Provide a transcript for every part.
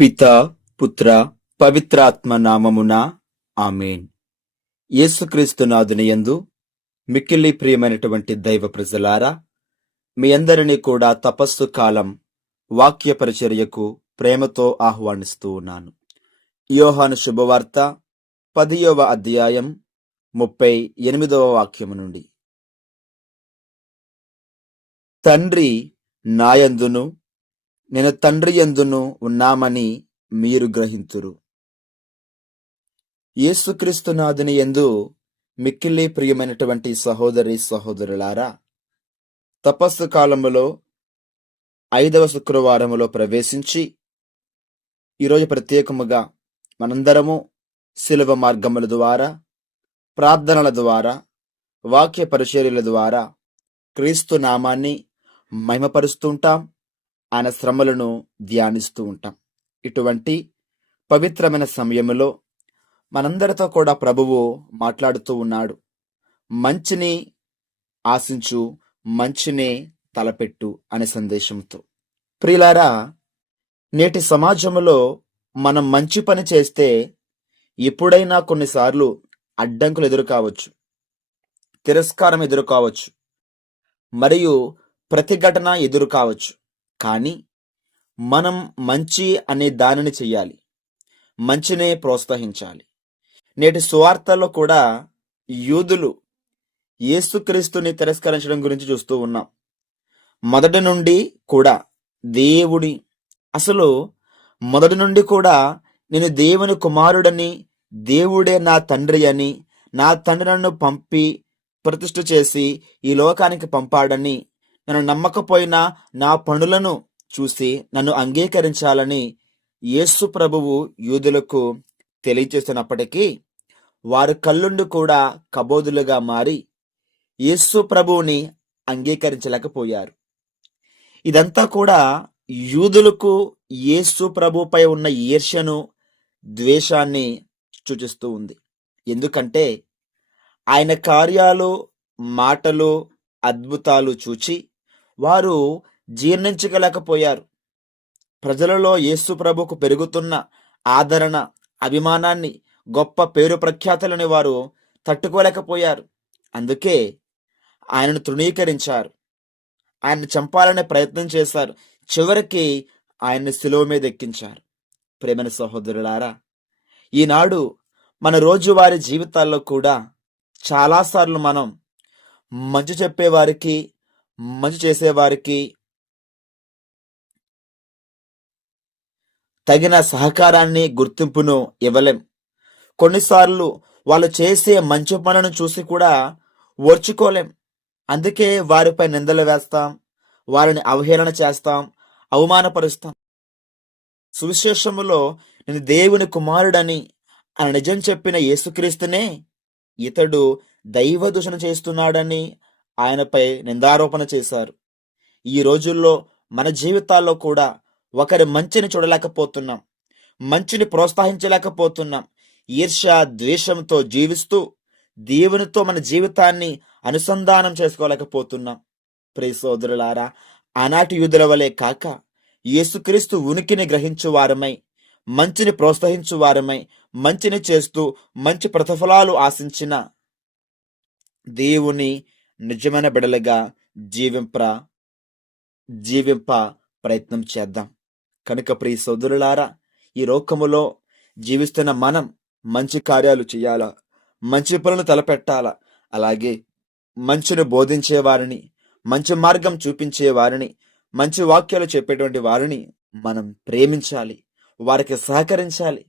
పిత పుత్ర పవిత్రాత్మ నామమున ఆమెన్. యేసుక్రీస్తు యందు మిక్కిలి ప్రియమైనటువంటి దైవ ప్రజలారా మీ అందరినీ కూడా తపస్సు కాలం వాక్య పరిచర్యకు ప్రేమతో ఆహ్వానిస్తూ ఉన్నాను. యోహాను శుభవార్త పదియవ అధ్యాయం ముప్పై ఎనిమిదవ వాక్యము నుండి. తండ్రి నాయందును నేను తండ్రి యందును ఉన్నామని మీరు గ్రహింతురు యేసుక్రీస్తునాథుని ఎందు యందు మిక్కిలి ప్రియమైనటువంటి సహోదరి సహోదరులారా తపస్సు కాలములో ఐదవ శుక్రవారములో ప్రవేశించి ఈరోజు ప్రత్యేకముగా మనందరము శిలువ మార్గముల ద్వారా ప్రార్థనల ద్వారా వాక్య పరిచర్యల ద్వారా క్రీస్తు నామాన్ని మహిమపరుస్తుంటాం ఆయన శ్రమలను ధ్యానిస్తూ ఉంటాం. ఇటువంటి పవిత్రమైన సమయంలో మనందరితో కూడా ప్రభువు మాట్లాడుతూ ఉన్నాడు. మంచిని ఆశించు మంచినే తలపెట్టు అనే సందేశంతో ప్రిలారా నేటి సమాజంలో మనం మంచి పని చేస్తే ఎప్పుడైనా కొన్నిసార్లు అడ్డంకులు ఎదురు కావచ్చు తిరస్కారం ఎదురు కావచ్చు మరియు ప్రతిఘటన ఎదురు కావచ్చు కానీ మనం మంచి అనే దానిని చెయ్యాలి. మంచినే ప్రోత్సహించాలి. నేటి సువార్తలో కూడా యూదులు యేసుక్రీస్తుని తిరస్కరించడం గురించి చూస్తూ ఉన్నాం. మొదటి నుండి కూడా దేవుడి అసలు మొదటి నుండి కూడా నేను దేవుని కుమారుడని దేవుడే నా తండ్రి అని నా తండ్రి నన్ను పంపి ప్రతిష్ఠ చేసి ఈ లోకానికి పంపాడని నన్ను నమ్మకపోయినా నా పనులను చూసి నన్ను అంగీకరించాలని యేసు ప్రభువు యూదులకు తెలియచేస్తున్నప్పటికీ వారి కళ్ళుండి కూడా కబోదులుగా మారి యేసు ప్రభువుని అంగీకరించలేకపోయారు. ఇదంతా కూడా యూదులకు యేసు ప్రభుపై ఉన్న ఈర్ష్యను ద్వేషాన్ని సూచిస్తూ ఉంది. ఎందుకంటే ఆయన కార్యాలు మాటలు అద్భుతాలు చూచి వారు జీర్ణించగలేకపోయారు. ప్రజలలో యేసు ప్రభుకు పెరుగుతున్న ఆదరణ అభిమానాన్ని గొప్ప పేరు ప్రఖ్యాతులని వారు తట్టుకోలేకపోయారు. అందుకే ఆయనను తృణీకరించారు. ఆయన్ని చంపాలనే ప్రయత్నం చేశారు. చివరికి ఆయన్ని శిలువ మీద ఎక్కించారు ప్రేమని సహోదరులారా ఈనాడు మన రోజువారి జీవితాల్లో కూడా చాలాసార్లు మనం మంచి చెప్పేవారికి మంచి చేసేవారికి తగిన సహకారాన్ని గుర్తింపును ఇవ్వలేం. కొన్నిసార్లు వాళ్ళు చేసే మంచి పనులను చూసి కూడా ఓర్చుకోలేం. అందుకే వారిపై నిందలు వేస్తాం వారిని అవహేళన చేస్తాం అవమానపరుస్తాం. సువిశేషములో నేను దేవుని కుమారుడని అని నిజం చెప్పిన యేసుక్రీస్తునే ఇతడు దైవ దూషణ చేస్తున్నాడని ఆయనపై నిందారోపణ చేశారు. ఈ రోజుల్లో మన జీవితాల్లో కూడా ఒకరి మంచిని చూడలేకపోతున్నాం. మంచిని ప్రోత్సహించలేకపోతున్నాం. ఈర్ష్య ద్వేషంతో జీవిస్తూ దేవునితో మన జీవితాన్ని అనుసంధానం చేసుకోలేకపోతున్నాం. ప్రియ సోదరులారా ఆనాటి యూదుల వలె కాక యేసుక్రీస్తు ఉనికిని గ్రహించు వారమై మంచిని ప్రోత్సహించు వారమై మంచిని చేస్తూ మంచి ప్రతిఫలాలు ఆశించిన దేవుని నిజమైన బిడలుగా జీవింప జీవింప ప్రయత్నం చేద్దాం. కనుక ప్రియ సోదరులారా ఈ లోకములో జీవిస్తున్న మనం మంచి కార్యాలు చేయాలా? మంచి పనులు తలపెట్టాలా? అలాగే మంచిని బోధించే వారిని మంచి మార్గం చూపించే వారిని మంచి వాక్యాలు చెప్పేటువంటి వారిని మనం ప్రేమించాలి వారికి సహకరించాలి.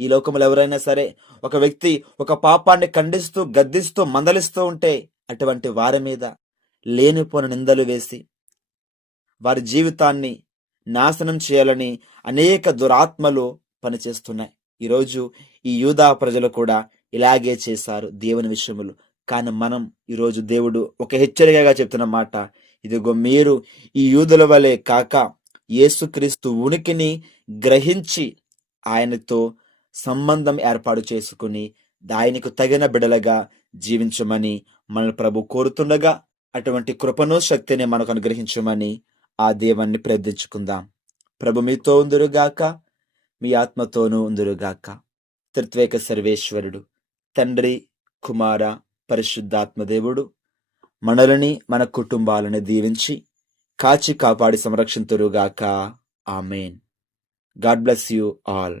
ఈ లోకంలో ఎవరైనా సరే ఒక వ్యక్తి ఒక పాపాన్ని ఖండిస్తూ గద్దిస్తూ మందలిస్తూ ఉంటే అటువంటి వారి మీద లేనిపోని నిందలు వేసి వారి జీవితాన్ని నాశనం చేయాలని అనేక దురాత్మలు పనిచేస్తున్నాయి. ఈరోజు ఈ యూదా ప్రజలు కూడా ఇలాగే చేశారు దేవుని విషయములు. కానీ మనం ఈరోజు దేవుడు ఒక హెచ్చరికగా చెప్తున్న మాట ఇదిగో మీరు ఈ యూదుల వలె కాక యేసుక్రీస్తు ఉనికిని గ్రహించి ఆయనతో సంబంధం ఏర్పాటు చేసుకుని ఆయనకు తగిన బిడలగా జీవించమని మనల్ని ప్రభు కోరుతుండగా అటువంటి కృపను శక్తిని మనకు అనుగ్రహించమని ఆ దేవాన్ని ప్రార్థించుకుందాం. ప్రభు మీతో ఉందిరుగాక మీ ఆత్మతోనూ ఉందురుగాక. త్రిత్వేక సర్వేశ్వరుడు తండ్రి కుమార పరిశుద్ధాత్మదేవుడు మనలని మన కుటుంబాలను దీవించి కాచి కాపాడి సంరక్షింతురుగాక. Amen. God bless you all.